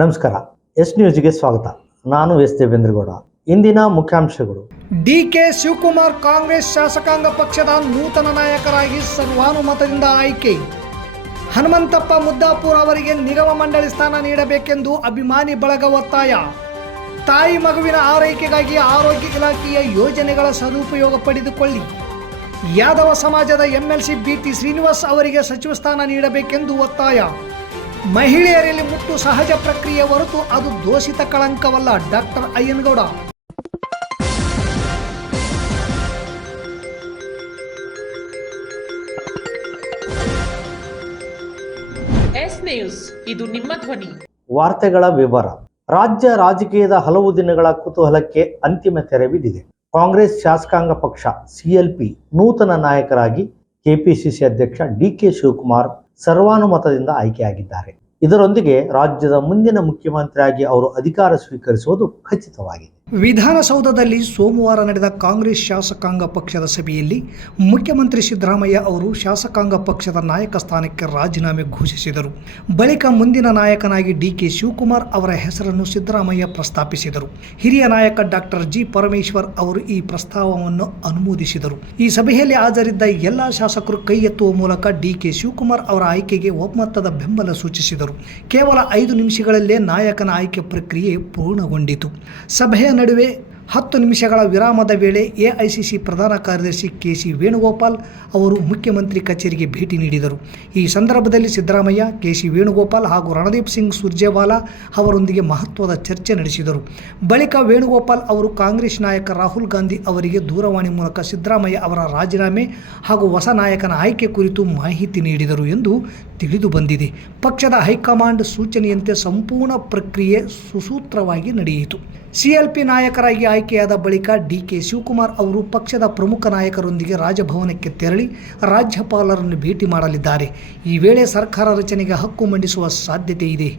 ನಮಸ್ಕಾರ. ಎಸ್ ನ್ಯೂಸ್ಗೆ ಸ್ವಾಗತ. ನಾನು ಎಸ್ ದೇವೇಂದ್ರಗೌಡ. ಇಂದಿನ ಮುಖ್ಯಾಂಶಗಳು. ಡಿಕೆ ಶಿವಕುಮಾರ್ ಕಾಂಗ್ರೆಸ್ ಶಾಸಕಾಂಗ ಪಕ್ಷದ ನೂತನ ನಾಯಕರಾಗಿ ಸರ್ವಾನುಮತದಿಂದ ಆಯ್ಕೆ. ಹನುಮಂತಪ್ಪ ಮುದ್ದಾಪುರ ಅವರಿಗೆ ನಿಗಮ ಮಂಡಳಿ ಸ್ಥಾನ ನೀಡಬೇಕೆಂದು ಅಭಿಮಾನಿ ಬಳಗ ಒತ್ತಾಯ. ತಾಯಿ ಮಗುವಿನ ಆರೈಕೆಗಾಗಿ ಆರೋಗ್ಯ ಇಲಾಖೆಯ ಯೋಜನೆಗಳ ಸದುಪಯೋಗ ಪಡೆದುಕೊಳ್ಳಿ. ಯಾದವ ಸಮಾಜದ ಎಂಎಲ್ಸಿ ಬಿಟಿ ಶ್ರೀನಿವಾಸ್ ಅವರಿಗೆ ಸಚಿವ ಸ್ಥಾನ ನೀಡಬೇಕೆಂದು ಒತ್ತಾಯ. ಮಹಿಳೆಯರಲ್ಲಿ ಮುಟ್ಟು ಸಹಜ ಪ್ರಕ್ರಿಯೆ ಹೊರತು ಅದು ದೋಷಿತ ಕಳಂಕವಲ್ಲ. ಡಾಕ್ಟರ್ ಅಯ್ಯನಗೌಡ. ಎಸ್ ನ್ಯೂಸ್, ಇದು ನಿಮ್ಮ ಧ್ವನಿ. ವಾರ್ತೆಗಳ ವಿವರ. ರಾಜ್ಯ ರಾಜಕೀಯದ ಹಲವು ದಿನಗಳ ಕುತೂಹಲಕ್ಕೆ ಅಂತಿಮ ತೆರೆ ಬಿದ್ದಿದೆ. ಕಾಂಗ್ರೆಸ್ ಶಾಸಕಾಂಗ ಪಕ್ಷ ಸಿಎಲ್ಪಿ ನೂತನ ನಾಯಕರಾಗಿ ಕೆಪಿಸಿಸಿ ಅಧ್ಯಕ್ಷ ಡಿಕೆ ಶಿವಕುಮಾರ್ ಸರ್ವಾನುಮತದಿಂದ ಆಯ್ಕೆಯಾಗಿದ್ದಾರೆ. ಇದರೊಂದಿಗೆ ರಾಜ್ಯದ ಮುಂದಿನ ಮುಖ್ಯಮಂತ್ರಿಯಾಗಿ ಅವರು ಅಧಿಕಾರ ಸ್ವೀಕರಿಸುವುದು ಖಚಿತವಾಗಿದೆ. ವಿಧಾನಸೌಧದಲ್ಲಿ ಸೋಮವಾರ ನಡೆದ ಕಾಂಗ್ರೆಸ್ ಶಾಸಕಾಂಗ ಪಕ್ಷದ ಸಭೆಯಲ್ಲಿ ಮುಖ್ಯಮಂತ್ರಿ ಸಿದ್ದರಾಮಯ್ಯ ಅವರು ಶಾಸಕಾಂಗ ಪಕ್ಷದ ನಾಯಕ ಸ್ಥಾನಕ್ಕೆ ರಾಜೀನಾಮೆ ಘೋಷಿಸಿದರು. ಬಳಿಕ ಮುಂದಿನ ನಾಯಕನಾಗಿ ಡಿಕೆ ಶಿವಕುಮಾರ್ ಅವರ ಹೆಸರನ್ನು ಸಿದ್ದರಾಮಯ್ಯ ಪ್ರಸ್ತಾಪಿಸಿದರು. ಹಿರಿಯ ನಾಯಕ ಡಾಕ್ಟರ್ ಜಿ ಪರಮೇಶ್ವರ್ ಅವರು ಈ ಪ್ರಸ್ತಾವವನ್ನು ಅನುಮೋದಿಸಿದರು. ಈ ಸಭೆಯಲ್ಲಿ ಹಾಜರಿದ್ದ ಎಲ್ಲ ಶಾಸಕರು ಕೈ ಎತ್ತುವ ಮೂಲಕ ಡಿಕೆ ಶಿವಕುಮಾರ್ ಅವರ ಆಯ್ಕೆಗೆ ಒಮ್ಮತದ ಬೆಂಬಲ ಸೂಚಿಸಿದರು. ಕೇವಲ 5 ನಿಮಿಷಗಳಲ್ಲೇ ನಾಯಕನ ಆಯ್ಕೆ ಪ್ರಕ್ರಿಯೆ ಪೂರ್ಣಗೊಂಡಿತು. ಸಭೆಯ ನಡುವೆ 10 ನಿಮಿಷಗಳ ವಿರಾಮದ ವೇಳೆ ಎಐಸಿಸಿ ಪ್ರಧಾನ ಕಾರ್ಯದರ್ಶಿ ಕೆಸಿ ವೇಣುಗೋಪಾಲ್ ಅವರು ಮುಖ್ಯಮಂತ್ರಿ ಕಚೇರಿಗೆ ಭೇಟಿ ನೀಡಿದರು. ಈ ಸಂದರ್ಭದಲ್ಲಿ ಸಿದ್ದರಾಮಯ್ಯ, ಕೆಸಿ ವೇಣುಗೋಪಾಲ್ ಹಾಗೂ ರಣದೀಪ್ ಸಿಂಗ್ ಸುರ್ಜೇವಾಲಾ ಅವರೊಂದಿಗೆ ಮಹತ್ವದ ಚರ್ಚೆ ನಡೆಸಿದರು. ಬಳಿಕ ವೇಣುಗೋಪಾಲ್ ಅವರು ಕಾಂಗ್ರೆಸ್ ನಾಯಕ ರಾಹುಲ್ ಗಾಂಧಿ ಅವರಿಗೆ ದೂರವಾಣಿ ಮೂಲಕ ಸಿದ್ದರಾಮಯ್ಯ ಅವರ ರಾಜೀನಾಮೆ ಹಾಗೂ ಹೊಸ ನಾಯಕನ ಆಯ್ಕೆ ಕುರಿತು ಮಾಹಿತಿ ನೀಡಿದರು ಎಂದು ತಿಳಿದು ಬಂದಿದೆ. ಪಕ್ಷದ ಹೈಕಮಾಂಡ್ ಸೂಚನೆಯಂತೆ ಸಂಪೂರ್ಣ ಪ್ರಕ್ರಿಯೆ ಸುಸೂತ್ರವಾಗಿ ನಡೆಯಿತು. ಸಿಎಲ್ಪಿ ನಾಯಕರಾಗಿ ಆಯ್ಕೆಯಾದ ಬಳಿಕ ಡಿಕೆ ಶಿವಕುಮಾರ್ ಅವರು ಪಕ್ಷದ ಪ್ರಮುಖ ನಾಯಕರೊಂದಿಗೆ ರಾಜಭವನಕ್ಕೆ ತೆರಳಿ ರಾಜ್ಯಪಾಲರನ್ನು ಭೇಟಿ ಮಾಡಲಿದ್ದಾರೆ. ಈ ವೇಳೆ ಸರ್ಕಾರ ರಚನೆಗೆ ಹಕ್ಕು ಮಂಡಿಸುವ ಸಾಧ್ಯತೆ ಇದೆ.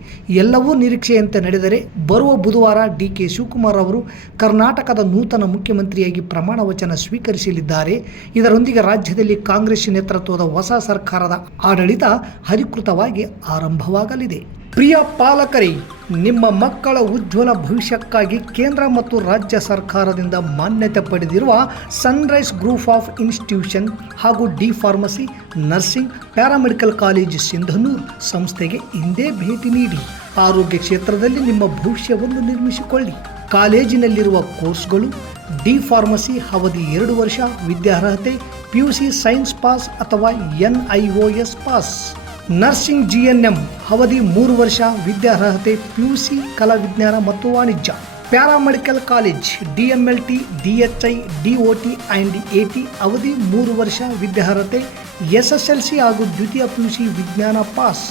ಎಲ್ಲವೂ ನಿರೀಕ್ಷೆಯಂತೆ ನಡೆದರೆ ಬರುವ ಬುಧವಾರ ಡಿಕೆ ಶಿವಕುಮಾರ್ ಅವರು ಕರ್ನಾಟಕದ ನೂತನ ಮುಖ್ಯಮಂತ್ರಿಯಾಗಿ ಪ್ರಮಾಣ ವಚನ ಸ್ವೀಕರಿಸಲಿದ್ದಾರೆ. ಇದರೊಂದಿಗೆ ರಾಜ್ಯದಲ್ಲಿ ಕಾಂಗ್ರೆಸ್ ನೇತೃತ್ವದ ಹೊಸ ಸರ್ಕಾರದ ಆಡಳಿತ ಅಧಿಕೃತವಾಗಿ ಆರಂಭವಾಗಲಿದೆ. ಪ್ರಿಯ ಪಾಲಕರೇ, ನಿಮ್ಮ ಮಕ್ಕಳ ಉಜ್ವಲ ಭವಿಷ್ಯಕ್ಕಾಗಿ ಕೇಂದ್ರ ಮತ್ತು ರಾಜ್ಯ ಸರ್ಕಾರದಿಂದ ಮಾನ್ಯತೆ ಪಡೆದಿರುವ ಸನ್ರೈಸ್ ಗ್ರೂಪ್ ಆಫ್ ಇನ್ಸ್ಟಿಟ್ಯೂಷನ್ ಹಾಗೂ D pharmacy, nursing, paramedical college Sindhanur ಸಂಸ್ಥೆಗೆ ಹಿಂದೆ ಭೇಟಿ ನೀಡಿ ಆರೋಗ್ಯ ಕ್ಷೇತ್ರದಲ್ಲಿ ನಿಮ್ಮ ಭವಿಷ್ಯವನ್ನು ನಿರ್ಮಿಸಿಕೊಳ್ಳಿ. ಕಾಲೇಜಿನಲ್ಲಿರುವ ಕೋರ್ಸ್ಗಳು: ಡಿ ಫಾರ್ಮಸಿ ಅವಧಿ 2 ವರ್ಷ, ವಿದ್ಯಾರ್ಹತೆ PUC ಸೈನ್ಸ್ ಪಾಸ್ ಅಥವಾ NIOS ಪಾಸ್. ನರ್ಸಿಂಗ್ GNM ಅವಧಿ 3 ವರ್ಷ, ವಿದ್ಯಾರ್ಹತೆ PUC ಕಲಾ ವಿಜ್ಞಾನ ಮತ್ತು ವಾಣಿಜ್ಯ. Paramedical college DMLT, DHI, DOT and AT ಅವಧಿ 3 ವರ್ಷ, ವಿದ್ಯಾರ್ಹತೆ SSLC ಹಾಗೂ ದ್ವಿತೀಯ PUC ವಿಜ್ಞಾನ ಪಾಸ್.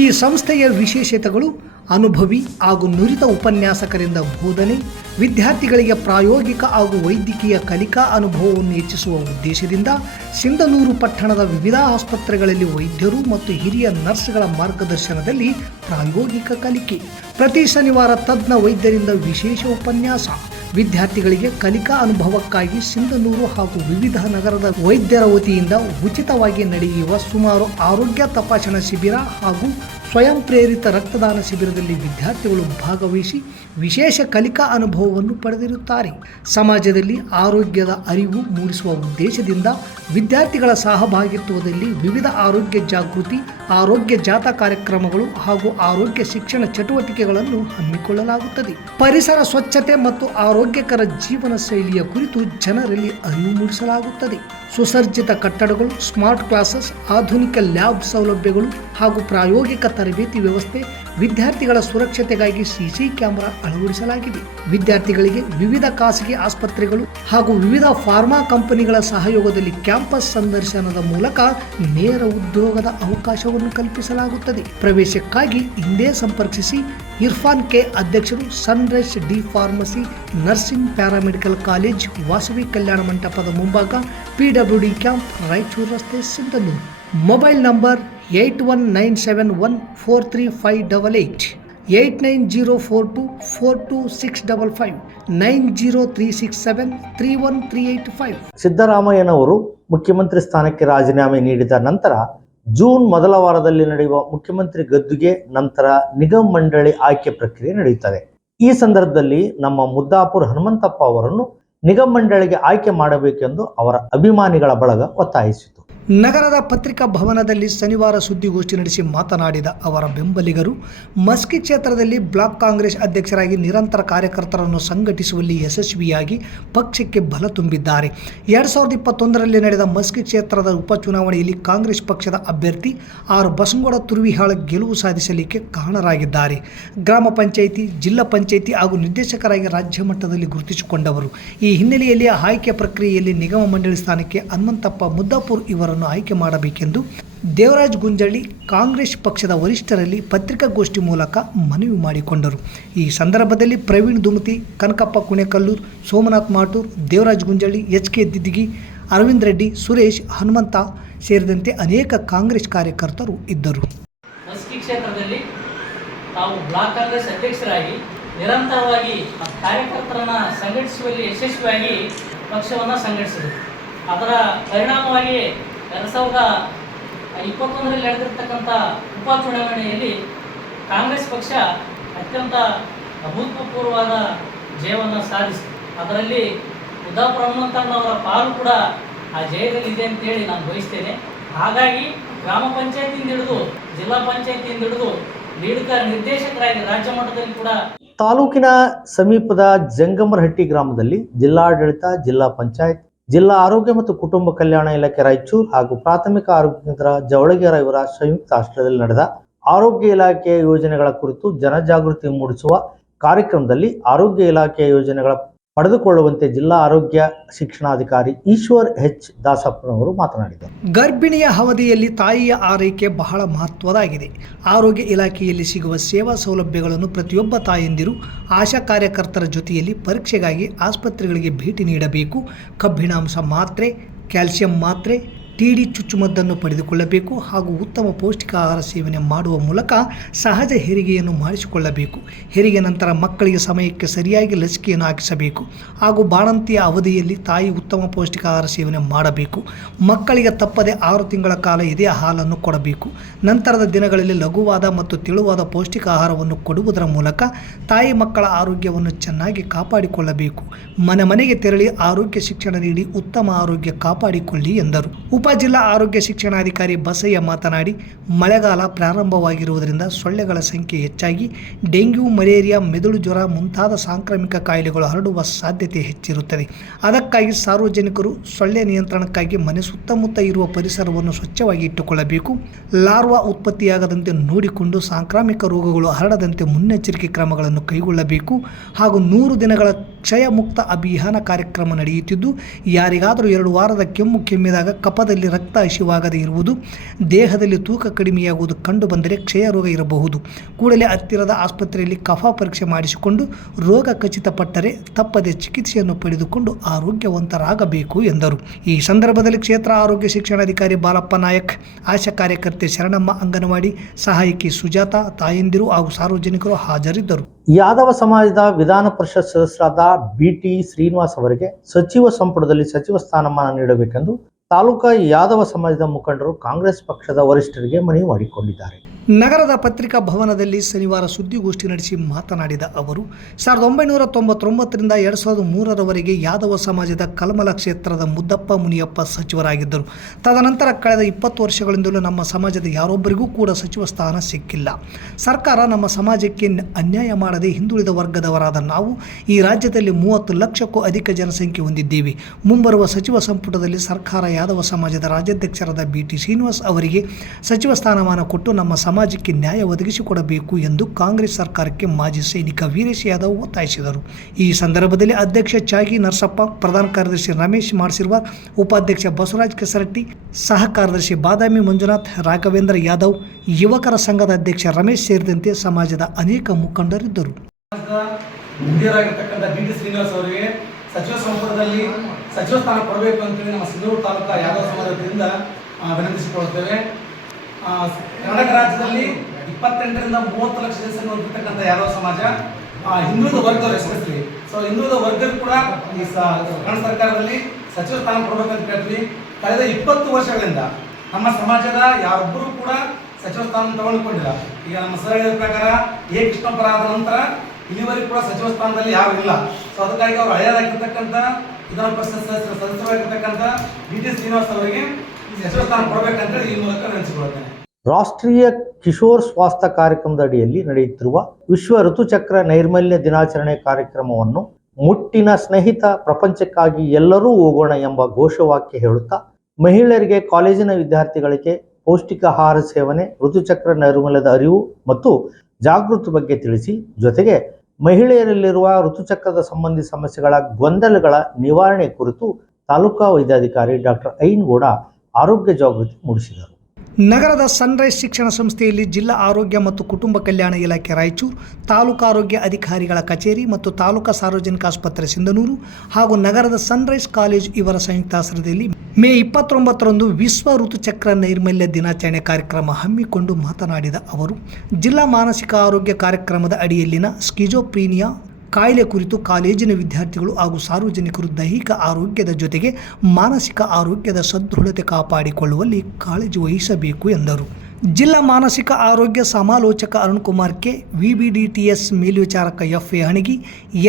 ಈ ಸಂಸ್ಥೆಯ ವಿಶೇಷತೆಗಳು: ಅನುಭವಿ ಹಾಗೂ ನುರಿತ ಉಪನ್ಯಾಸಕರಿಂದ ಬೋಧನೆ, ವಿದ್ಯಾರ್ಥಿಗಳಿಗೆ ಪ್ರಾಯೋಗಿಕ ಹಾಗೂ ವೈದ್ಯಕೀಯ ಕಲಿಕಾ ಅನುಭವವನ್ನು ಹೆಚ್ಚಿಸುವ ಉದ್ದೇಶದಿಂದ ಸಿಂಧನೂರು ಪಟ್ಟಣದ ವಿವಿಧ ಆಸ್ಪತ್ರೆಗಳಲ್ಲಿ ವೈದ್ಯರು ಮತ್ತು ಹಿರಿಯ ನರ್ಸ್ಗಳ ಮಾರ್ಗದರ್ಶನದಲ್ಲಿ ಪ್ರಾಯೋಗಿಕ ಕಲಿಕೆ. ಪ್ರತಿ ಶನಿವಾರ ತಜ್ಞ ವೈದ್ಯರಿಂದ ವಿಶೇಷ ಉಪನ್ಯಾಸ. ವಿದ್ಯಾರ್ಥಿಗಳಿಗೆ ಕಲಿಕಾ ಅನುಭವಕ್ಕಾಗಿ ಸಿಂಧನೂರು ಹಾಗೂ ವಿವಿಧ ನಗರದ ವೈದ್ಯರ ವತಿಯಿಂದ ಉಚಿತವಾಗಿ ನಡೆಯುವ ಸುಮಾರು ಆರೋಗ್ಯ ತಪಾಸಣಾ ಶಿಬಿರ ಹಾಗೂ ಸ್ವಯಂ ಪ್ರೇರಿತ ರಕ್ತದಾನ ಶಿಬಿರದಲ್ಲಿ ವಿದ್ಯಾರ್ಥಿಗಳು ಭಾಗವಹಿಸಿ ವಿಶೇಷ ಕಲಿಕಾ ಅನುಭವವನ್ನು ಪಡೆದಿರುತ್ತಾರೆ. ಸಮಾಜದಲ್ಲಿ ಆರೋಗ್ಯದ ಅರಿವು ಮೂಡಿಸುವ ಉದ್ದೇಶದಿಂದ ವಿದ್ಯಾರ್ಥಿಗಳ ಸಹಭಾಗಿತ್ವದಲ್ಲಿ ವಿವಿಧ ಆರೋಗ್ಯ ಜಾಗೃತಿ, ಆರೋಗ್ಯ ಜಾಥಾ ಕಾರ್ಯಕ್ರಮಗಳು ಹಾಗೂ ಆರೋಗ್ಯ ಶಿಕ್ಷಣ ಚಟುವಟಿಕೆಗಳನ್ನು ಹಮ್ಮಿಕೊಳ್ಳಲಾಗುತ್ತದೆ. ಪರಿಸರ ಸ್ವಚ್ಛತೆ ಮತ್ತು ಆರೋಗ್ಯಕರ ಜೀವನ ಶೈಲಿಯ ಕುರಿತು ಜನರಲ್ಲಿ ಅರಿವು ಮೂಡಿಸಲಾಗುತ್ತದೆ. ಸುಸಜ್ಜಿತ ಕಟ್ಟಡಗಳು, ಸ್ಮಾರ್ಟ್ ಕ್ಲಾಸಸ್, ಆಧುನಿಕ ಲ್ಯಾಬ್ ಸೌಲಭ್ಯಗಳು ಹಾಗೂ ಪ್ರಾಯೋಗಿಕ ತರಬೇತಿ ವ್ಯವಸ್ಥೆ. ವಿದ್ಯಾರ್ಥಿಗಳ ಸುರಕ್ಷತೆಗಾಗಿ CC ಕ್ಯಾಮೆರಾ ಅಳವಡಿಸಲಾಗಿದೆ. ವಿದ್ಯಾರ್ಥಿಗಳಿಗೆ ವಿವಿಧ ಖಾಸಗಿ ಆಸ್ಪತ್ರೆಗಳು ಹಾಗೂ ವಿವಿಧ ಫಾರ್ಮಾ ಕಂಪನಿಗಳ ಸಹಯೋಗದಲ್ಲಿ ಕ್ಯಾಂಪಸ್ ಸಂದರ್ಶನದ ಮೂಲಕ ನೇರ ಉದ್ಯೋಗದ ಅವಕಾಶವನ್ನು ಕಲ್ಪಿಸಲಾಗುತ್ತದೆ. ಪ್ರವೇಶಕ್ಕಾಗಿ ಹಿಂದೆ ಸಂಪರ್ಕಿಸಿ. ಇರ್ಫಾನ್ ಕೆ, ಅಧ್ಯಕ್ಷರು, Sunrise D pharmacy, nursing, paramedical college, Vasavi Kalyana ಮಂಟಪದ ಮುಂಭಾಗ, PWD ಕ್ಯಾಂಪ್, ರಾಯಚೂರು ರಸ್ತೆ, ಸಿಂಧನೂರು. Mobile number 8197143588, 8904242655, 9036731385. ಸಿದ್ದರಾಮಯ್ಯನವರು ಮುಖ್ಯಮಂತ್ರಿ ಸ್ಥಾನಕ್ಕೆ ರಾಜೀನಾಮೆ ನೀಡಿದ ನಂತರ ಜೂನ್ ಮೊದಲ ವಾರದಲ್ಲಿ ನಡೆಯುವ ಮುಖ್ಯಮಂತ್ರಿ ಗದ್ದುಗೆ ನಂತರ ನಿಗಮ ಮಂಡಳಿ ಆಯ್ಕೆ ಪ್ರಕ್ರಿಯೆ ನಡೆಯುತ್ತದೆ. ಈ ಸಂದರ್ಭದಲ್ಲಿ ನಮ್ಮ ಮುದ್ದಾಪುರ ಹನುಮಂತಪ್ಪ ಅವರನ್ನು ನಿಗಮ ಮಂಡಳಿಗೆ ಆಯ್ಕೆ ಮಾಡಬೇಕೆಂದು ಅವರ ಅಭಿಮಾನಿಗಳ ಬಳಗ ಒತ್ತಾಯಿಸಿತು. ನಗರದ ಪತ್ರಿಕಾ ಭವನದಲ್ಲಿ ಶನಿವಾರ ಸುದ್ದಿಗೋಷ್ಠಿ ನಡೆಸಿ ಮಾತನಾಡಿದ ಅವರ ಬೆಂಬಲಿಗರು ಮಸ್ಕಿ ಕ್ಷೇತ್ರದಲ್ಲಿ ಬ್ಲಾಕ್ ಕಾಂಗ್ರೆಸ್ ಅಧ್ಯಕ್ಷರಾಗಿ ನಿರಂತರ ಕಾರ್ಯಕರ್ತರನ್ನು ಸಂಘಟಿಸುವಲ್ಲಿ ಯಶಸ್ವಿಯಾಗಿ ಪಕ್ಷಕ್ಕೆ ಬಲ ತುಂಬಿದ್ದಾರೆ. 2021ರಲ್ಲಿ ನಡೆದ ಮಸ್ಕಿ ಕ್ಷೇತ್ರದ ಉಪಚುನಾವಣೆಯಲ್ಲಿ ಕಾಂಗ್ರೆಸ್ ಪಕ್ಷದ ಅಭ್ಯರ್ಥಿ ಆರ್ ಬಸನಗೌಡ ತುರ್ವಿಹಾಳ ಗೆಲುವು ಸಾಧಿಸಲಿಕ್ಕೆ ಕಾರಣರಾಗಿದ್ದಾರೆ. ಗ್ರಾಮ ಪಂಚಾಯಿತಿ, ಜಿಲ್ಲಾ ಪಂಚಾಯಿತಿ ಹಾಗೂ ನಿರ್ದೇಶಕರಾಗಿ ರಾಜ್ಯ ಮಟ್ಟದಲ್ಲಿ ಗುರುತಿಸಿಕೊಂಡವರು. ಈ ಹಿನ್ನೆಲೆಯಲ್ಲಿ ಆಯ್ಕೆ ಪ್ರಕ್ರಿಯೆಯಲ್ಲಿ ನಿಗಮ ಮಂಡಳಿ ಸ್ಥಾನಕ್ಕೆ ಹನುಮಂತಪ್ಪ ಮುದ್ದಾಪುರ್ ಇವರನ್ನು ಆಯ್ಕೆ ಮಾಡಬೇಕೆಂದು ದೇವರಾಜ್ ಗುಂಜಳ್ಳಿ ಕಾಂಗ್ರೆಸ್ ಪಕ್ಷದ ವರಿಷ್ಠರಲ್ಲಿ ಪತ್ರಿಕಾಗೋಷ್ಠಿ ಮೂಲಕ ಮನವಿ ಮಾಡಿಕೊಂಡರು. ಈ ಸಂದರ್ಭದಲ್ಲಿ ಪ್ರವೀಣ್ ದುಮತಿ, ಕನಕಪ್ಪ ಕುಣೆಕಲ್ಲೂರ್, ಸೋಮನಾಥ್ ಮಾಟೂರ್, ದೇವರಾಜ್ ಗುಂಜಳ್ಳಿ, ಎಚ್.ಕೆ. ದಿದ್ದಿಗಿ, ಅರವಿಂದ್ ರೆಡ್ಡಿ, ಸುರೇಶ್, ಹನುಮಂತ ಸೇರಿದಂತೆ ಅನೇಕ ಕಾಂಗ್ರೆಸ್ ಕಾರ್ಯಕರ್ತರು ಇದ್ದರು. ಮಸ್ಕಿ ಕ್ಷೇತ್ರದಲ್ಲಿ ತಾವು ಬ್ಲಾಕ್ ಕಾಂಗ್ರೆಸ್ ಅಧ್ಯಕ್ಷರಾಗಿ ನಿರಂತರವಾಗಿ ಕಾರ್ಯಕರ್ತರನ್ನು ಸಂಘಟಿಸುವಲ್ಲಿ ಯಶಸ್ವಿಯಾಗಿ ಪಕ್ಷವನ್ನು ಸಂಘಟಿಸಿದರು. ಅದರ ಪರಿಣಾಮವಾಗಿ 2021ರಲ್ಲಿ ನಡೆದಿರ್ತಕ್ಕಂಥ ಉಪಚುನಾವಣೆಯಲ್ಲಿ ಕಾಂಗ್ರೆಸ್ ಪಕ್ಷ ಅತ್ಯಂತ ಅಭೂತಪೂರ್ವವಾದ ಜಯವನ್ನು ಸಾಧಿಸಿತು. ಅದರಲ್ಲಿ ಮುದ್ದಾಪುರ ಹನುಮಂತಣ್ಣವರ ಪಾಲು ಕೂಡ ಆ ಜಯದಲ್ಲಿದೆ ಅಂತೇಳಿ ನಾನು ಬಯಸ್ತೇನೆ. ಹಾಗಾಗಿ ಗ್ರಾಮ ಪಂಚಾಯತಿಯಿಂದ ಹಿಡಿದು ಜಿಲ್ಲಾ ಪಂಚಾಯತಿಯಿಂದ ಹಿಡಿದು ನಿರ್ದೇಶಕರಾಗಿ ರಾಜ್ಯ ಮಟ್ಟದಲ್ಲಿ ಕೂಡ ತಾಲೂಕಿನ ಸಮೀಪದ ಜಂಗಮರಹಟ್ಟಿ ಗ್ರಾಮದಲ್ಲಿ ಜಿಲ್ಲಾಡಳಿತ, ಜಿಲ್ಲಾ ಪಂಚಾಯತ್, ಜಿಲ್ಲಾ ಆರೋಗ್ಯ ಮತ್ತು ಕುಟುಂಬ ಕಲ್ಯಾಣ ಇಲಾಖೆ ರಾಯಚೂರು ಹಾಗೂ ಪ್ರಾಥಮಿಕ ಆರೋಗ್ಯ ಕೇಂದ್ರ ಜವಳಗೆರೆ ಇವರ ಸಂಯುಕ್ತ ಆಶ್ರಯದಲ್ಲಿ ನಡೆದ ಆರೋಗ್ಯ ಇಲಾಖೆಯ ಯೋಜನೆಗಳ ಕುರಿತು ಜನಜಾಗೃತಿ ಮೂಡಿಸುವ ಕಾರ್ಯಕ್ರಮದಲ್ಲಿ ಆರೋಗ್ಯ ಇಲಾಖೆಯ ಯೋಜನೆಗಳ ಪಡೆದುಕೊಳ್ಳುವಂತೆ ಜಿಲ್ಲಾ ಆರೋಗ್ಯ ಶಿಕ್ಷಣಾಧಿಕಾರಿ ಈಶ್ವರ್ ಎಚ್ ದಾಸಪ್ಪನವರು ಮಾತನಾಡಿದರು. ಗರ್ಭಿಣಿಯ ಅವಧಿಯಲ್ಲಿ ತಾಯಿಯ ಆರೈಕೆ ಬಹಳ ಮಹತ್ವದಾಗಿದೆ. ಆರೋಗ್ಯ ಇಲಾಖೆಯಲ್ಲಿ ಸಿಗುವ ಸೇವಾ ಸೌಲಭ್ಯಗಳನ್ನು ಪ್ರತಿಯೊಬ್ಬ ತಾಯಂದಿರು ಆಶಾ ಕಾರ್ಯಕರ್ತರ ಜೊತೆಯಲ್ಲಿ ಪರೀಕ್ಷೆಗಾಗಿ ಆಸ್ಪತ್ರೆಗಳಿಗೆ ಭೇಟಿ ನೀಡಬೇಕು. ಕಬ್ಬಿಣಾಂಶ ಮಾತ್ರೆ, ಕ್ಯಾಲ್ಸಿಯಂ ಮಾತ್ರೆ, TD ಚುಚ್ಚುಮದ್ದನ್ನು ಪಡೆದುಕೊಳ್ಳಬೇಕು ಹಾಗೂ ಉತ್ತಮ ಪೌಷ್ಟಿಕ ಆಹಾರ ಸೇವನೆ ಮಾಡುವ ಮೂಲಕ ಸಹಜ ಹೆರಿಗೆಯನ್ನು ಮಾಡಿಸಿಕೊಳ್ಳಬೇಕು. ಹೆರಿಗೆ ನಂತರ ಮಕ್ಕಳಿಗೆ ಸಮಯಕ್ಕೆ ಸರಿಯಾಗಿ ಲಸಿಕೆಯನ್ನು ಹಾಕಿಸಬೇಕು ಹಾಗೂ ಬಾಣಂತಿಯ ಅವಧಿಯಲ್ಲಿ ತಾಯಿ ಉತ್ತಮ ಪೌಷ್ಟಿಕ ಆಹಾರ ಸೇವನೆ ಮಾಡಬೇಕು. ಮಕ್ಕಳಿಗೆ ತಪ್ಪದೆ 6 ತಿಂಗಳ ಕಾಲ ಎದೆಯ ಹಾಲನ್ನು ಕೊಡಬೇಕು. ನಂತರದ ದಿನಗಳಲ್ಲಿ ಲಘುವಾದ ಮತ್ತು ತೆಳುವಾದ ಪೌಷ್ಟಿಕ ಆಹಾರವನ್ನು ಕೊಡುವುದರ ಮೂಲಕ ತಾಯಿ ಮಕ್ಕಳ ಆರೋಗ್ಯವನ್ನು ಚೆನ್ನಾಗಿ ಕಾಪಾಡಿಕೊಳ್ಳಬೇಕು. ಮನೆಗೆ ತೆರಳಿ ಆರೋಗ್ಯ ಶಿಕ್ಷಣ ನೀಡಿ ಉತ್ತಮ ಆರೋಗ್ಯ ಕಾಪಾಡಿಕೊಳ್ಳಿ ಎಂದರು. ಜಿಲ್ಲಾ ಆರೋಗ್ಯ ಶಿಕ್ಷಣಾಧಿಕಾರಿ ಬಸಯ್ಯ ಮಾತನಾಡಿ, ಮಳೆಗಾಲ ಪ್ರಾರಂಭವಾಗಿರುವುದರಿಂದ ಸೊಳ್ಳೆಗಳ ಸಂಖ್ಯೆ ಹೆಚ್ಚಾಗಿ ಡೆಂಗ್ಯೂ, ಮಲೇರಿಯಾ, ಮೆದುಳು ಜ್ವರ ಮುಂತಾದ ಸಾಂಕ್ರಾಮಿಕ ಕಾಯಿಲೆಗಳು ಹರಡುವ ಸಾಧ್ಯತೆ ಹೆಚ್ಚಿರುತ್ತದೆ. ಅದಕ್ಕಾಗಿ ಸಾರ್ವಜನಿಕರು ಸೊಳ್ಳೆ ನಿಯಂತ್ರಣಕ್ಕಾಗಿ ಮನೆ ಸುತ್ತಮುತ್ತ ಇರುವ ಪರಿಸರವನ್ನು ಸ್ವಚ್ಛವಾಗಿ ಇಟ್ಟುಕೊಳ್ಳಬೇಕು. ಲಾರ್ವಾ ಉತ್ಪತ್ತಿಯಾಗದಂತೆ ನೋಡಿಕೊಂಡು ಸಾಂಕ್ರಾಮಿಕ ರೋಗಗಳು ಹರಡದಂತೆ ಮುನ್ನೆಚ್ಚರಿಕೆ ಕ್ರಮಗಳನ್ನು ಕೈಗೊಳ್ಳಬೇಕು ಹಾಗೂ 100 ದಿನಗಳ ಕ್ಷಯ ಮುಕ್ತ ಅಭಿಯಾನ ಕಾರ್ಯಕ್ರಮ ನಡೆಯುತ್ತಿದ್ದು, ಯಾರಿಗಾದರೂ 2 ವಾರದ ಕೆಮ್ಮು ಕೆಮ್ಮಿದಾಗ ಕಫದಲ್ಲಿ ರಕ್ತ ಹಸಿವಾಗದೇ ಇರುವುದು, ದೇಹದಲ್ಲಿ ತೂಕ ಕಡಿಮೆಯಾಗುವುದು ಕಂಡು ಬಂದರೆ ಕ್ಷಯ ರೋಗ ಇರಬಹುದು. ಕೂಡಲೇ ಹತ್ತಿರದ ಆಸ್ಪತ್ರೆಯಲ್ಲಿ ಕಫ ಪರೀಕ್ಷೆ ಮಾಡಿಸಿಕೊಂಡು ರೋಗ ಖಚಿತಪಟ್ಟರೆ ತಪ್ಪದೆ ಚಿಕಿತ್ಸೆಯನ್ನು ಪಡೆದುಕೊಂಡು ಆರೋಗ್ಯವಂತರಾಗಬೇಕು ಎಂದರು. ಈ ಸಂದರ್ಭದಲ್ಲಿ ಕ್ಷೇತ್ರ ಆರೋಗ್ಯ ಶಿಕ್ಷಣಾಧಿಕಾರಿ ಬಾಲಪ್ಪ ನಾಯಕ್, ಆಶಾ ಕಾರ್ಯಕರ್ತೆ ಶರಣಮ್ಮ, ಅಂಗನವಾಡಿ ಸಹಾಯಕಿ ಸುಜಾತ, ತಾಯಂದಿರು ಹಾಗೂ ಸಾರ್ವಜನಿಕರು ಹಾಜರಿದ್ದರು. ಯಾದವ ಸಮಾಜದ ವಿಧಾನ ಪರಿಷತ್ ಸದಸ್ಯರಾದ BT ಶ್ರೀನಿವಾಸ್ ಅವರಿಗೆ ಸಚಿವ ಸಂಪುಟದಲ್ಲಿ ಸಚಿವ ಸ್ಥಾನಮಾನ ನೀಡಬೇಕೆಂದು ತಾಲೂಕಾ ಯಾದವ ಸಮಾಜದ ಮುಖಂಡರು ಕಾಂಗ್ರೆಸ್ ಪಕ್ಷದ ವರಿಷ್ಠರಿಗೆ ಮನವಿ ಮಾಡಿಕೊಂಡಿದ್ದಾರೆ. ನಗರದ ಪತ್ರಿಕಾ ಭವನದಲ್ಲಿ ಶನಿವಾರ ಸುದ್ದಿಗೋಷ್ಠಿ ನಡೆಸಿ ಮಾತನಾಡಿದ ಅವರು 1999ರಿಂದ 2003ರವರೆಗೆ ಯಾದವ ಸಮಾಜದ ಕಲಮಲ ಕ್ಷೇತ್ರದ ಮುದ್ದಪ್ಪ ಮುನಿಯಪ್ಪ ಸಚಿವರಾಗಿದ್ದರು. ತದನಂತರ ಕಳೆದ 20 ವರ್ಷಗಳಿಂದಲೂ ನಮ್ಮ ಸಮಾಜದ ಯಾರೊಬ್ಬರಿಗೂ ಕೂಡ ಸಚಿವ ಸ್ಥಾನ ಸಿಕ್ಕಿಲ್ಲ. ಸರ್ಕಾರ ನಮ್ಮ ಸಮಾಜಕ್ಕೆ ಅನ್ಯಾಯ ಮಾಡದೆ ಹಿಂದುಳಿದ ವರ್ಗದವರಾದ ನಾವು ಈ ರಾಜ್ಯದಲ್ಲಿ 30 ಲಕ್ಷಕ್ಕೂ ಅಧಿಕ ಜನಸಂಖ್ಯೆ ಹೊಂದಿದ್ದೇವೆ. ಮುಂಬರುವ ಸಚಿವ ಸಂಪುಟದಲ್ಲಿ ಸರ್ಕಾರ ಯಾದವ ಸಮಾಜದ ರಾಜ್ಯಾಧ್ಯಕ್ಷರಾದ BT ಶ್ರೀನಿವಾಸ್ ಅವರಿಗೆ ಸಚಿವ ಸ್ಥಾನಮಾನ ಕೊಟ್ಟು ನಮ್ಮ ಸಮಾಜಕ್ಕೆ ನ್ಯಾಯ ಒದಗಿಸಿಕೊಡಬೇಕು ಎಂದು ಕಾಂಗ್ರೆಸ್ ಸರ್ಕಾರಕ್ಕೆ ಮಾಜಿ ಸೈನಿಕ ವೀರೇಶ್ ಯಾದವ್ ಒತ್ತಾಯಿಸಿದರು. ಈ ಸಂದರ್ಭದಲ್ಲಿ ಅಧ್ಯಕ್ಷ ಚಾಗಿ ನರಸಪ್ಪ, ಪ್ರಧಾನ ಕಾರ್ಯದರ್ಶಿ ರಮೇಶ್ ಮಾಡ್ಸಿರ್ವಾರ್, ಉಪಾಧ್ಯಕ್ಷ ಬಸವರಾಜ್ ಕೆಸರಟ್ಟಿ, ಸಹ ಕಾರ್ಯದರ್ಶಿ ಬಾದಾಮಿ ಮಂಜುನಾಥ್, ರಾಘವೇಂದ್ರ ಯಾದವ್, ಯುವಕರ ಸಂಘದ ಅಧ್ಯಕ್ಷ ರಮೇಶ್ ಸೇರಿದಂತೆ ಸಮಾಜದ ಅನೇಕ ಮುಖಂಡರಿದ್ದರು. BT ಶ್ರೀನಿವಾಸ್ ಅವರಿಗೆ ಸಚಿವ ಸಂಪುಟದಲ್ಲಿ ಸಚಿವ ಸ್ಥಾನ ಕೊಡಬೇಕು ಅಂತೇಳಿ ನಮ್ಮ ಸಿಂಧೂರು ತಾಲೂಕಾ ಯಾದವ ಸಮಾಜದಿಂದ ವಿನಂತಿಸಿಕೊಳ್ಳುತ್ತೇವೆ. ಕರ್ನಾಟಕ ರಾಜ್ಯದಲ್ಲಿ 28ರಿಂದ 30 ಲಕ್ಷ ಜನಸಂಖ್ಯೆ ಹೊಂದಿರತಕ್ಕಂಥ ಯಾದವ ಸಮಾಜ ಹಿಂದುಳಿದ ವರ್ಗದವರು ಎಸ್ಪೆಷಲಿ. ಸೊ ಹಿಂದುಳಿದ ವರ್ಗರು ಕೂಡ ಈ ಕರ್ನಾಟಕ ಸರ್ಕಾರದಲ್ಲಿ ಸಚಿವ ಸ್ಥಾನ ಕೊಡಬೇಕಂತ ಕೇಳ್ತೀವಿ. ಕಳೆದ 20 ವರ್ಷಗಳಿಂದ ನಮ್ಮ ಸಮಾಜದ ಯಾರೊಬ್ಬರು ಕೂಡ ಸಚಿವ ಸ್ಥಾನ ತಗೊಂಡುಕೊಂಡಿಲ್ಲ. ಈಗ ನಮ್ಮ ಸರ್ ಹೇಳಿದ ಪ್ರಕಾರ ಎ ಕೃಷ್ಣಪ್ಪರ ಆದ ನಂತರ ಇಲ್ಲಿವರೆಗೂ ಕೂಡ ಸಚಿವ ಸ್ಥಾನದಲ್ಲಿ ಯಾರು ಇಲ್ಲ. ಸೊ ಅದಕ್ಕಾಗಿ ಅವರು ಹಳೆಯದಾಗಿರ್ತಕ್ಕಂಥ ವಿಧಾನ ಪರಿಷತ್ ಸದಸ್ಯರಾಗಿರ್ತಕ್ಕಂಥ ಡಿ ಟಿ ಶ್ರೀನಿವಾಸ್ ಅವರಿಗೆ ಸಚಿವ ಸ್ಥಾನ ಕೊಡಬೇಕಂತೇಳಿ ಈ ಮೂಲಕ ನೆನೆಸಿಕೊಳ್ಳುತ್ತೇನೆ. ರಾಷ್ಟ್ರೀಯ ಕಿಶೋರ್ ಸ್ವಾಸ್ಥ್ಯ ಕಾರ್ಯಕ್ರಮದ ಅಡಿಯಲ್ಲಿ ನಡೆಯುತ್ತಿರುವ ವಿಶ್ವ ಋತುಚಕ್ರ ನೈರ್ಮಲ್ಯ ದಿನಾಚರಣೆ ಕಾರ್ಯಕ್ರಮವನ್ನು ಮುಟ್ಟಿನ ಸ್ನೇಹಿತ ಪ್ರಪಂಚಕ್ಕಾಗಿ ಎಲ್ಲರೂ ಹೋಗೋಣ ಎಂಬ ಘೋಷವಾಕ್ಯ ಹೇಳುತ್ತಾ ಮಹಿಳೆಯರಿಗೆ, ಕಾಲೇಜಿನ ವಿದ್ಯಾರ್ಥಿಗಳಿಗೆ ಪೌಷ್ಟಿಕಾಹಾರ ಸೇವನೆ, ಋತುಚಕ್ರ ನೈರ್ಮಲ್ಯದ ಅರಿವು ಮತ್ತು ಜಾಗೃತಿ ಬಗ್ಗೆ ತಿಳಿಸಿ, ಜೊತೆಗೆ ಮಹಿಳೆಯರಲ್ಲಿರುವ ಋತುಚಕ್ರದ ಸಂಬಂಧಿ ಸಮಸ್ಯೆಗಳ ಗೊಂದಲಗಳ ನಿವಾರಣೆ ಕುರಿತು ತಾಲೂಕಾ ವೈದ್ಯಾಧಿಕಾರಿ ಡಾಕ್ಟರ್ ಐನ್ಗೌಡ ಆರೋಗ್ಯ ಜಾಗೃತಿ ಮೂಡಿಸಿದರು. ನಗರದ ಸನ್ರೈಸ್ ಶಿಕ್ಷಣ ಸಂಸ್ಥೆಯಲ್ಲಿ ಜಿಲ್ಲಾ ಆರೋಗ್ಯ ಮತ್ತು ಕುಟುಂಬ ಕಲ್ಯಾಣ ಇಲಾಖೆ ರಾಯಚೂರು, ತಾಲೂಕು ಆರೋಗ್ಯ ಅಧಿಕಾರಿಗಳ ಕಚೇರಿ ಮತ್ತು ತಾಲೂಕಾ ಸಾರ್ವಜನಿಕ ಆಸ್ಪತ್ರೆ ಸಿಂಧನೂರು ಹಾಗೂ ನಗರದ ಸನ್ರೈಸ್ ಕಾಲೇಜ್ ಇವರ ಸಂಯುಕ್ತಾಶ್ರಯದಲ್ಲಿ ಮೇ 29ರಂದು ವಿಶ್ವ ಋತುಚಕ್ರ ನೈರ್ಮಲ್ಯ ದಿನಾಚರಣೆ ಕಾರ್ಯಕ್ರಮ ಹಮ್ಮಿಕೊಂಡು ಮಾತನಾಡಿದ ಅವರು, ಜಿಲ್ಲಾ ಮಾನಸಿಕ ಆರೋಗ್ಯ ಕಾರ್ಯಕ್ರಮದ ಅಡಿಯಲ್ಲಿನ ಸ್ಕಿಜೋಪ್ರೀನಿಯಾ ಕಾಯಿಲೆ ಕುರಿತು ಕಾಲೇಜಿನ ವಿದ್ಯಾರ್ಥಿಗಳು ಹಾಗೂ ಸಾರ್ವಜನಿಕರು ದೈಹಿಕ ಆರೋಗ್ಯದ ಜೊತೆಗೆ ಮಾನಸಿಕ ಆರೋಗ್ಯದ ಸದೃಢತೆ ಕಾಪಾಡಿಕೊಳ್ಳುವಲ್ಲಿ ಕಾಳಜಿ ವಹಿಸಬೇಕು ಎಂದರು. ಜಿಲ್ಲಾ ಮಾನಸಿಕ ಆರೋಗ್ಯ ಸಮಾಲೋಚಕ ಅರುಣ್ ಕುಮಾರ್ ಕೆ, ವಿಬಿಡಿಟಿಎಸ್ ಮೇಲ್ವಿಚಾರಕ ಎಫ್ಎ ಹಣಗಿ,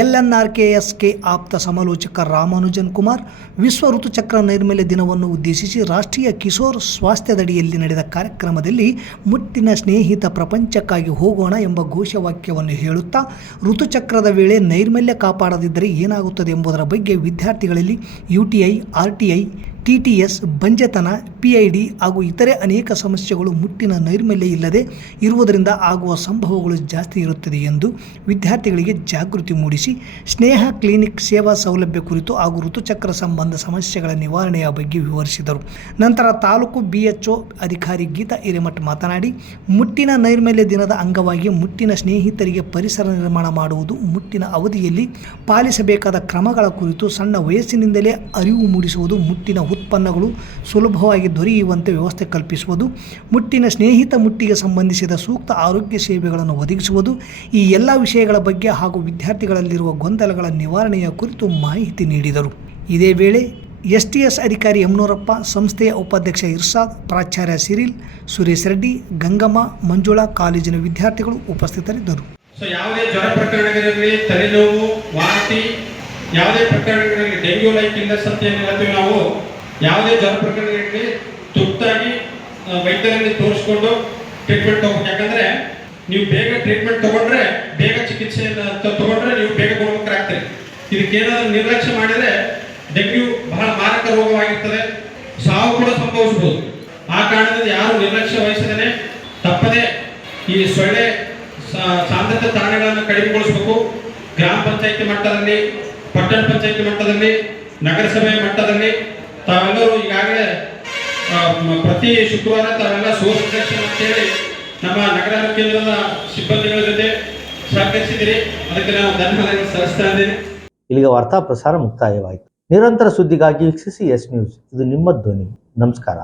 ಎಲ್ಎನ್ಆರ್ಕೆಎಸ್ಕೆ ಆಪ್ತ ಸಮಾಲೋಚಕ ರಾಮಾನುಜನ್ ಕುಮಾರ್ ವಿಶ್ವ ಋತುಚಕ್ರ ನೈರ್ಮಲ್ಯ ದಿನವನ್ನು ಉದ್ದೇಶಿಸಿ ರಾಷ್ಟ್ರೀಯ ಕಿಶೋರ್ ಸ್ವಾಸ್ಥ್ಯದಡಿಯಲ್ಲಿ ನಡೆದ ಕಾರ್ಯಕ್ರಮದಲ್ಲಿ ಮುಟ್ಟಿನ ಸ್ನೇಹಿತ ಪ್ರಪಂಚಕ್ಕಾಗಿ ಹೋಗೋಣ ಎಂಬ ಘೋಷವಾಕ್ಯವನ್ನು ಹೇಳುತ್ತಾ ಋತುಚಕ್ರದ ವೇಳೆ ನೈರ್ಮಲ್ಯ ಕಾಪಾಡದಿದ್ದರೆ ಏನಾಗುತ್ತದೆ ಎಂಬುದರ ಬಗ್ಗೆ ವಿದ್ಯಾರ್ಥಿಗಳಲ್ಲಿ ಯುಟಿಐ, ಆರ್ಟಿಐ, TTS, ಬಂಜೆತನ, PID ಹಾಗೂ ಇತರೆ ಅನೇಕ ಸಮಸ್ಯೆಗಳು ಮುಟ್ಟಿನ ನೈರ್ಮಲ್ಯ ಇಲ್ಲದೆ ಇರುವುದರಿಂದ ಆಗುವ ಸಂಭವಗಳು ಜಾಸ್ತಿ ಇರುತ್ತದೆ ಎಂದು ವಿದ್ಯಾರ್ಥಿಗಳಿಗೆ ಜಾಗೃತಿ ಮೂಡಿಸಿ ಸ್ನೇಹ ಕ್ಲಿನಿಕ್ ಸೇವಾ ಸೌಲಭ್ಯ ಕುರಿತು ಹಾಗೂ ಋತುಚಕ್ರ ಸಂಬಂಧ ಸಮಸ್ಯೆಗಳ ನಿವಾರಣೆಯ ಬಗ್ಗೆ ವಿವರಿಸಿದರು. ನಂತರ ತಾಲೂಕು BHO ಅಧಿಕಾರಿ ಗೀತಾ ಹಿರೇಮಠ ಮಾತನಾಡಿ, ಮುಟ್ಟಿನ ನೈರ್ಮಲ್ಯ ದಿನದ ಅಂಗವಾಗಿ ಮುಟ್ಟಿನ ಸ್ನೇಹಿತರಿಗೆ ಪರಿಸರ ನಿರ್ಮಾಣ ಮಾಡುವುದು, ಮುಟ್ಟಿನ ಅವಧಿಯಲ್ಲಿ ಪಾಲಿಸಬೇಕಾದ ಕ್ರಮಗಳ ಕುರಿತು ಸಣ್ಣ ವಯಸ್ಸಿನಿಂದಲೇ ಅರಿವು ಮೂಡಿಸುವುದು, ಮುಟ್ಟಿನ ಉತ್ಪನ್ನಗಳು ಸುಲಭವಾಗಿ ದೊರೆಯುವಂತೆ ವ್ಯವಸ್ಥೆ ಕಲ್ಪಿಸುವುದು, ಮುಟ್ಟಿನ ಸ್ನೇಹಿತ ಮುಟ್ಟಿಗೆ ಸಂಬಂಧಿಸಿದ ಸೂಕ್ತ ಆರೋಗ್ಯ ಸೇವೆಗಳನ್ನು ಒದಗಿಸುವುದು, ಈ ಎಲ್ಲ ವಿಷಯಗಳ ಬಗ್ಗೆ ಹಾಗೂ ವಿದ್ಯಾರ್ಥಿಗಳಲ್ಲಿರುವ ಗೊಂದಲಗಳ ನಿವಾರಣೆಯ ಕುರಿತು ಮಾಹಿತಿ ನೀಡಿದರು. ಇದೇ ವೇಳೆ STS ಅಧಿಕಾರಿ ಯಮನೂರಪ್ಪ, ಸಂಸ್ಥೆಯ ಉಪಾಧ್ಯಕ್ಷ ಇರ್ಸಾದ್, ಪ್ರಾಚಾರ್ಯ ಸಿರಿಲ್, ಸುರೇಶ್ ರೆಡ್ಡಿ, ಗಂಗಮ್ಮ, ಮಂಜುಳಾ, ಕಾಲೇಜಿನ ವಿದ್ಯಾರ್ಥಿಗಳು ಉಪಸ್ಥಿತರಿದ್ದರು. ಯಾವುದೇ ಜ್ವರ ಪ್ರಕರಣಗಳಲ್ಲಿ, ತಲೆನೋವು, ವಾಂತಿ, ಯಾವುದೇ ಪ್ರಕರಣಗಳಲ್ಲಿ ಡೆಂಗ್ಯೂ ಲೈಕ್ ಇಲ್ಲಸ್ ಅಂತ ಏನು ಹೇಳ್ತೀವಿ ನಾವು, ಯಾವುದೇ ಜ್ವರ ಪ್ರಕರಣಗಳಿಗೆ ತುರ್ತಾಗಿ ವೈದ್ಯರಲ್ಲಿ ತೋರಿಸ್ಕೊಂಡು ಟ್ರೀಟ್ಮೆಂಟ್ ತಗೋಬೇಕು. ಯಾಕಂದ್ರೆ ನೀವು ಬೇಗ ಟ್ರೀಟ್ಮೆಂಟ್ ತಗೊಂಡ್ರೆ, ಬೇಗ ಚಿಕಿತ್ಸೆಯನ್ನು ತಗೊಂಡ್ರೆ ನೀವು ಬೇಗ ಗುಣಮುಖರಾಗ್ತೀರಿ. ಇದಕ್ಕೇನಾದರೂ ನಿರ್ಲಕ್ಷ್ಯ ಮಾಡಿದರೆ ಡೆಂಗ್ಯೂ ಬಹಳ ಮಾರಕ ರೋಗವಾಗಿರ್ತದೆ, ಸಾವು ಕೂಡ ಸಂಭವಿಸಬಹುದು. ಆ ಕಾರಣದಿಂದ ಯಾರು ನಿರ್ಲಕ್ಷ್ಯ ವಹಿಸದೇ ತಪ್ಪದೆ ಈ ಸೊಳ್ಳೆ ಸಾಂದ್ರತೆ ತಾಣಗಳನ್ನು ಕಡಿಮೆಗೊಳಿಸಬೇಕು. ಗ್ರಾಮ ಪಂಚಾಯಿತಿ ಮಟ್ಟದಲ್ಲಿ, ಪಟ್ಟಣ ಪಂಚಾಯಿತಿ ಮಟ್ಟದಲ್ಲಿ, ನಗರಸಭೆ ಮಟ್ಟದಲ್ಲಿ ತಾವೆಲ್ಲರೂ ಈಗಾಗಲೇ ಪ್ರತಿ ಶುಕ್ರವಾರ ತಾವೆಲ್ಲ ಸೋರ್ಸ್ ಪ್ರೊಟೆಕ್ಷನ್ ಅಂತೇಳಿ ನಮ್ಮ ನಗರ ಕೇಂದ್ರದ ಸಿಬ್ಬಂದಿಗಳ ಜೊತೆ ಸಹಕರಿಸಿದ್ದೀರಿ. ಅದಕ್ಕೆ ನಾನು ಧನ್ಯವಾದಗಳು ಸಲ್ಲಿಸ್ತಾ ಇದ್ದೀನಿ. ಇಲ್ಲಿಗೆ ವಾರ್ತಾ ಪ್ರಸಾರ ಮುಕ್ತಾಯವಾಯಿತು. ನಿರಂತರ ಸುದ್ದಿಗಾಗಿ ವೀಕ್ಷಿಸಿ S ನ್ಯೂಸ್. ಇದು ನಿಮ್ಮ ಧ್ವನಿ. ನಮಸ್ಕಾರ.